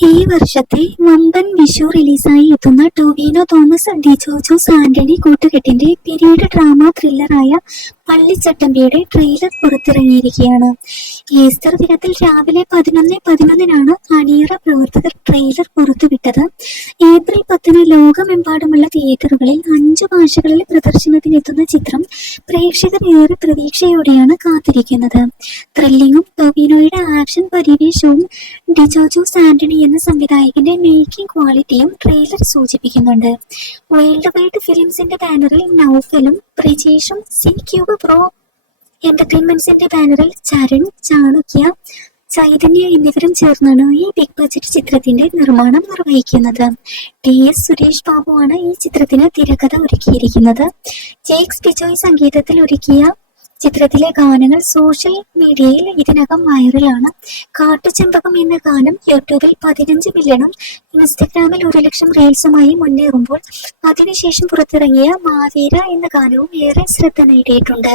ഈ വർഷത്തെ വമ്പൻ വിഷു റിലീസായി എത്തുന്ന ടൊവിനോ തോമസ്, ഡിജോജോ ആന്റണി കൂട്ടുകെട്ടിന്റെ പീരീഡ് ഡ്രാമ ത്രില്ലറായ പള്ളിച്ചട്ടമ്പിയുടെ ട്രെയിലർ പുറത്തിറങ്ങിയിരിക്കുകയാണ്. ഈസ്റ്റർ ദിനത്തിൽ രാവിലെ 11:11 അണിയറ പ്രവർത്തകർ ട്രെയിലർ പുറത്തുവിട്ടത്. ഏപ്രിൽ 10 ലോകമെമ്പാടുമുള്ള തിയേറ്ററുകളിൽ 5 ഭാഷകളിൽ പ്രദർശനത്തിനെത്തുന്ന ചിത്രം പ്രേക്ഷകർ ഏറെ പ്രതീക്ഷയോടെയാണ് കാത്തിരിക്കുന്നത്. ത്രില്ലിങ്ങും ടൊവിനോയുടെ ആക്ഷൻ പരിവേഷവും ഡിജോജോ ആന്റണി എന്ന സംവിധായകന്റെ മേക്കിംഗ് ക്വാളിറ്റിയും ട്രെയിലർ സൂചിപ്പിക്കുന്നുണ്ട്. വേൾഡ് വൈഡ് ഫിലിംസിന്റെ ബാനറിൽ നൗഫലും പ്രജീഷും സിക്യൂബ് പ്രോ എന്റർടൈൻമെന്റ്സിന്റെ ബാനറിൽ ചരൺ, ചാണുക്യ, ചൈതന്യ എന്നിവരും ചേർന്നാണ് ഈ ബിഗ് ബഡ്ജറ്റ് ചിത്രത്തിന്റെ നിർമ്മാണം നിർവഹിക്കുന്നത്. ടി.എസ്. സുരേഷ് ബാബുവാണ് ഈ ചിത്രത്തിന് തിരക്കഥ ഒരുക്കിയിരിക്കുന്നത്. ജേക്സ് ബിജോയ് സംഗീതത്തിൽ ഒരുക്കിയ ചിത്രത്തിലെ ഗാനങ്ങൾ സോഷ്യൽ മീഡിയയിൽ ഇതിനകം വൈറലാണ്. കാട്ടുചെമ്പകം എന്ന ഗാനം യൂട്യൂബിൽ 15 മില്യണും ഇൻസ്റ്റഗ്രാമിൽ 1 ലക്ഷം റീൽസുമായി മുന്നേറുമ്പോൾ അതിനുശേഷം പുറത്തിറങ്ങിയ മാവീര എന്ന ഗാനവും ഏറെ ശ്രദ്ധ നേടിയിട്ടുണ്ട്.